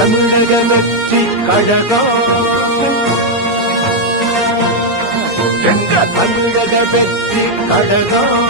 தமிழக வெற்றி கழகம் எங்க தமிழக வெற்றி கழகம்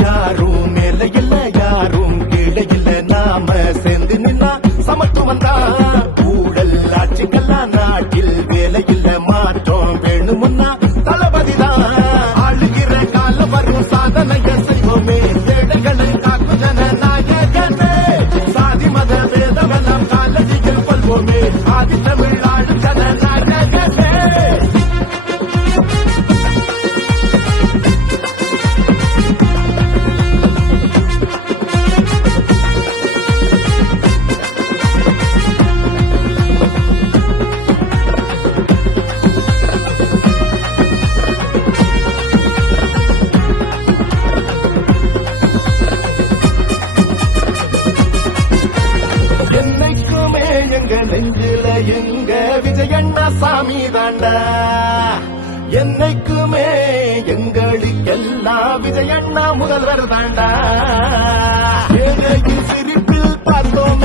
யாரும் மேல இல்ல யாரும் கீழே இல்ல நாம சேர்ந்து நின்னா சமத்துவம் தான் ஊழல் ஆட்சிக்கெல்லாம் நாட்டில் வேலை இல்ல மாற்றம் வேணுமுன்னா தளபதி தான் ஆளுகிற காலம் வரும் சாதனைய செய்வோமே ஏழைகளை காக்கும் ஜனநாயகமே சாதி மத வேதமெல்லாம் காலடியில் கொள்வோமே ஆதி தமிழ் ஆடு ஜனநாயகமே என்னைக்குமே எங்க நெஞ்சில எங்க விஜயண்ணா சாமி தாண்டா என்னைக்குமே எங்களுக்கெல்லாம் விஜயண்ணா முதல்வர் தாண்டா ஏழையின் சிரிப்பில் பார்த்தோம்